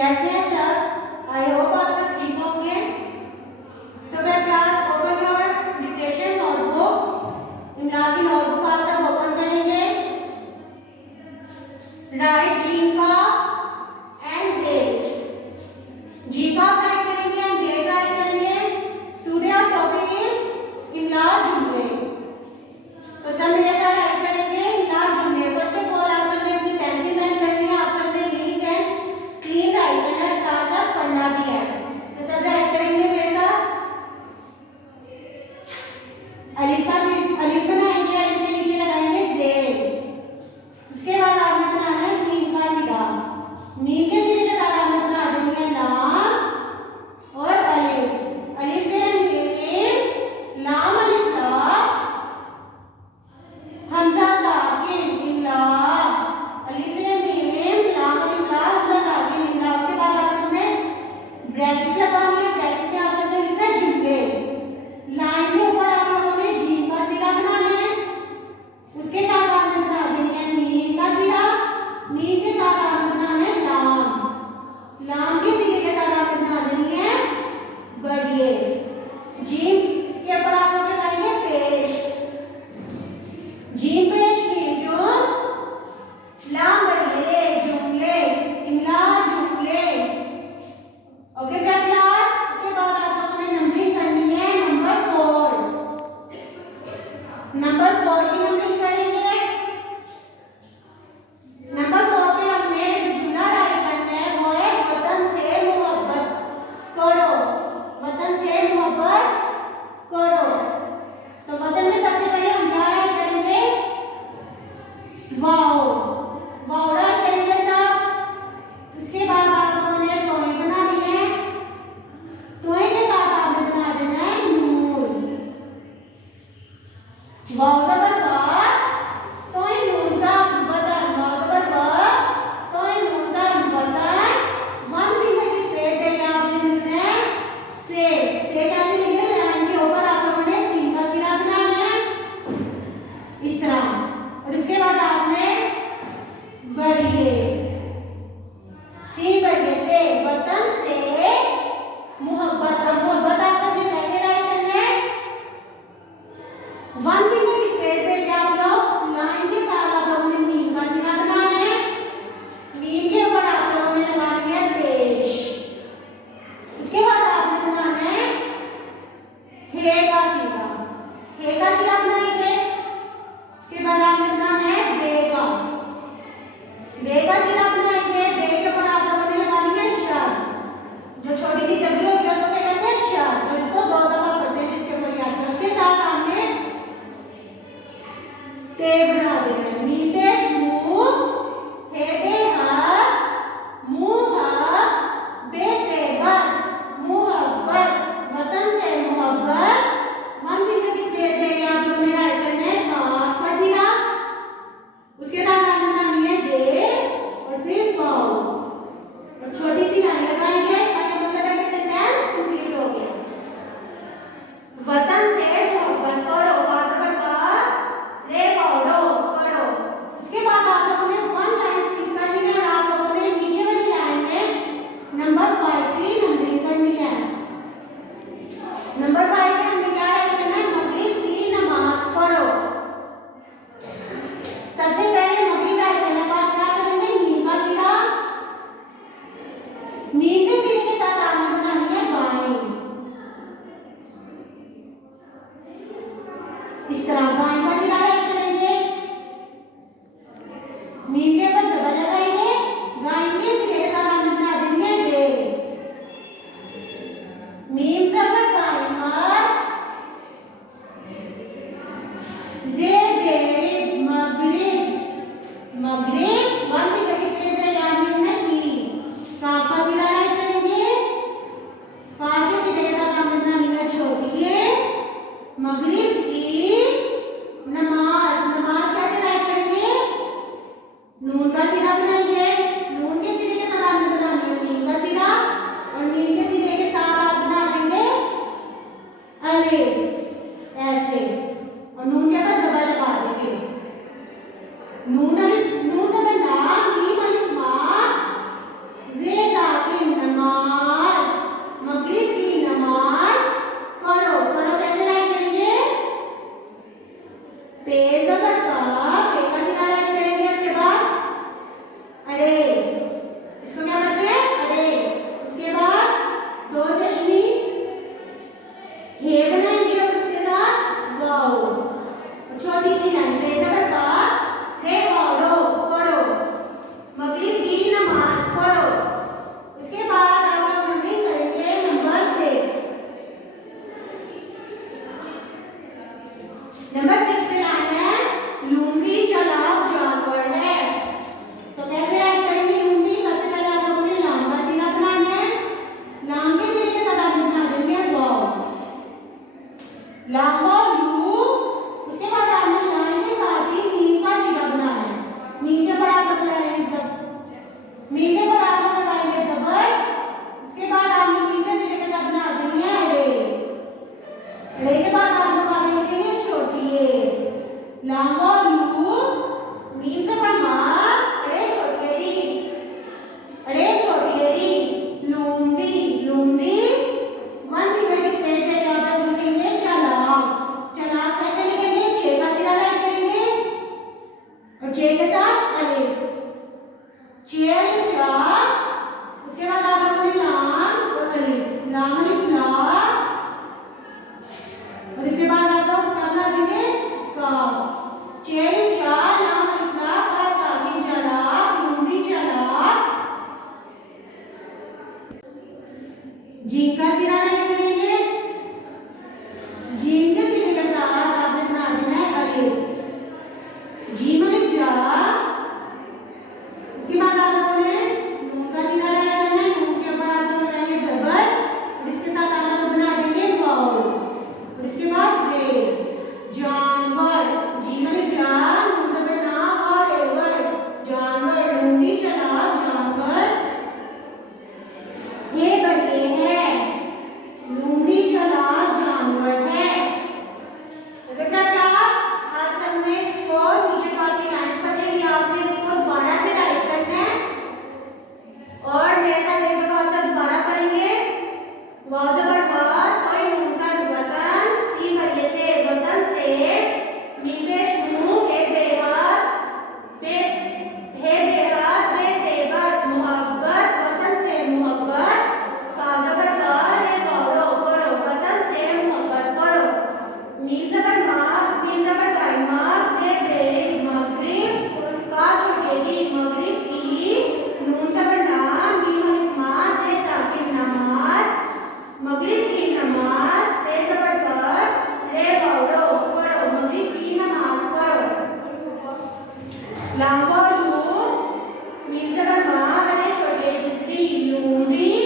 कैसे हैं सब? आई होप आप सब ठीक होंगे। So my class, open your dictation notebook। इमला की नोटबुक आप सब ओपन करेंगे। राइट जिंका एंड डेट। जिंका राइट करेंगे एंड डेट राइट करेंगे। टुडे आवर टॉपिक इज इमला जुमले। तो सब मेरे साथ राइट करेंगे इमला जुमले। फर्स्ट ऑफ ऑल आप सबने अपनी पेंसिल पेन करनी है। आप सबने नीट एंड क्लीन राइट करना है, साथ साथ पढ़ना भी है। तो सब राइट करेंगे मेरे साथ। अलिफ बनाएंगे, अलिफ के नीचे लगाएंगे जेड। उसके बाद आपने बनाना है मीम का सिरा। मीम के सिरे के साथ आपने बना देंगे लाम और अलिफ। अलिफ से मीम, लाम अलिफ ला, हमजा साकिन इमला। अलिफ से मीम, लाम अलिफ ला, हमजा साकिन इमला। उसके बाद आप सबने ब्रैकेट लगानी है। ब्रैकेट में आप सबने लिखना है जुमले। लाइन से ऊपर आप लोगों ने जीम का सिरा बनाना है। उसके साथ आपने बना देंगे मीम का सिरा। मीम के साथ आपने बनाना है लाम। लाम के सिरे के साथ आपने बना देंगे बढ़िए। जीम के ऊपर आप लोग लगाएंगे पेश। जीम पेश मीम जो, लाम बढ़िए जुमले, इमला जुमले। Okay class. उसके बाद आप लोगों ने नंबरिंग करनी है नंबर 4। नंबर 4 की नंबरिंग करेंगे। नंबर 4 पे हमने जो जुमला राइट करना है वो है वतन से मोहब्बत करो। वतन से मोहब्बत करो। तो वतन में सबसे पहले हम क्या राइट करेंगे? वाओ। वाओ राइट करेंगे सब। उसके बाद आप लोगों ने टॉय बनानी है। टॉय के साथ आपने बना देना है नून। वाओ जबर वा, टॉय नून का वतन। वाओ जबर वा, टॉय नून का वतन। वन फिंगर की स्पेस है क्या आपने लिखना है से। से कैसे लिखे? लाइन के ऊपर आप लोगों ने सीन का सिरा बनाना है इस तरह। और इसके बाद आपने बढ़िए सी बढ़िए से वतन से मोहब्बत। अब मोहब्बत आप सबने कैसे राइट करना है? वन फिंगर की स्पेस है क्या आप लोग? लाइन के साथ आप लोगों ने मीम का सिरा बनाना है। मीम के ऊपर आप लोगों ने लगानी है पेश। उसके बाद आपने बनाना है हे का सिरा। हे का सिरा बनाएंगे। उसके बाद आपने बनाना है बे का। बे का सिरा बनाएंगे। बे के ऊपर आप लोगों ने लगानी है शर। जो छोटी सी डबली होती है उसको क्या कहते हैं? शर। और इसको 2 दफा पढ़ते हैं जिसके ऊपर याद करो। उसके साथ आपने ते बना देना है। मीम पेश मुंह, हे पे हाथ, मुंह हाथ, बे ते बत, मोहब्बत। वतन से मोहब्बत। वन फिंगर की स्पेस देके आप लोगों ने राइट करना है काफ का सिरा। उसके बाद आपने बनानी है दे और फिर वाओ और छोटी सी लाइन लगाएंगे। ताकि मतलब है कि सेंटेंस कंप्लीट हो गया। वतन से मोहब्बत करो, बात पर बात ले पढ़ो पढ़ो। उसके बाद आप लोगों ने वन लाइन स्किप करनी है और आप लोगों ने नीचे वाली लाइन में नंबर 5 की नंबरिंग करनी है। नंबर 5 पे हमने क्या राइट करना है? मगरिब की नमाज पढ़ो। सबसे पहले मगरिब राइट करने के बाद क्या करेंगे? मीम का सिरा। मीम के सिरे के साथ आपने बनानी है गाय। इस तरह गाय का सिरा राइट करेंगे। मीम के ऊपर जबर लगाएंगे। गाय के सिरे के साथ आपने बना देंगे बे। मीम जबर गाय मार, बे बेरिब मगरिब। मगरिब वन फिंगर की स्पेस है क्या आपने लिखना है पी। काफ का सिरा राइट करेंगे। काफ के सिरे के साथ आपने बनानी है छोटी है मगरिब की नमाज। नमाज कैसे राइट करेंगे? नून का सिरा बनाएंगे। नून के सिरे के साथ आपने बनानी है मीम का सिरा और मीम के सिरे के साथ आप बना देंगे अलिफ ऐसे। और नून के बाद जबर लगा देंगे। नून अलिफ, नून जबर ना, मीम अलिफ मा, रे साकिन नंबर 6 पे लाइन है लूमड़ी चालाक जानवर है। तो कैसे राइट करेंगे लूमड़ी? सबसे पहले आप लोगों ने लाम का सीधा बनाना है। लाम के सीधे के साथ आप बना देंगे वाव, लाम वाव यू। उसके बाद आपने लाइन के साथ ही मीम का सीधा बनाना है। मीम के ऊपर आप लोग लगाएंगे जब, मीम के ऊपर आप लोग लगाएंगे जबर। उसके बाद आपने मीम के सीधे के साथ बना देंगे अड़े। अड़े के बाद आप लोग आगे लिखेंगे छोटी ए, लाम वाव यू, मीम से पढ़ना अड़े छोटी री, अड़े छोटी री, लूमड़ी लूमड़ी। वन फिंगर की स्पेस लेके आप लोग लिखेंगे चालाक। चालाक कैसे लिखेंगे? छे का सिरा राइट करेंगे और छे के साथ अलिफ, चेयर चा। उसके बाद आप लोगों ने लाम और अलिफ, लाम अलिफ ला। और इसके बाद आप लोग क्या बना देंगे? काफ, चेयर चा, लाम अलिफ ला, काफ साकिन चालाक, लूमड़ी चालाक। जीम का सिरा राइट करेंगे। जीम के सीधे के साथ आपने बना देना है अलिफ, जीम अलिफ जा। उसके बाद आप लोगों ने नून का सीधा राइट करना है। नून के ऊपर आप लोग लगाएंगे जबर और इसके साथ आप लोग बना देंगे वाव। और इसके बाद रे, जानवर, जीम अलिफ जा, नून का बना और एवर, जानवर, लूमड़ी चालाक जानवर। ये बढ़िए है, लूमड़ी चालाक जानवर है। तो बेटा क्लास आज हमने इसको नीचे जो आपकी लाइन बचेगी आपने इसको दोबारा से टाइप करना है और मेरे साथ एक बार आप सब दोबारा करेंगे। वाव जबर वा, कोई नून का वतन, सी मरिए से वतन से, मीम पेश नू, हे बेहद, बे हे बेहद, बे देवत, मोहब्बत, वतन से मोहब्बत, का जबर का, रे गौरव करो, वतन से मोहब्बत करो, मीम जबर मा, मीम जबर गाय मा, बे बेड़े मगरिब, का छोटेगी मगरिब की, नून जबर ना, मीम अलिफ मा, से साकिन नमाज, मगरिब की नमाज, रे जबर पर, रे गौरव करो, मगरिब की नमाज करो, लाम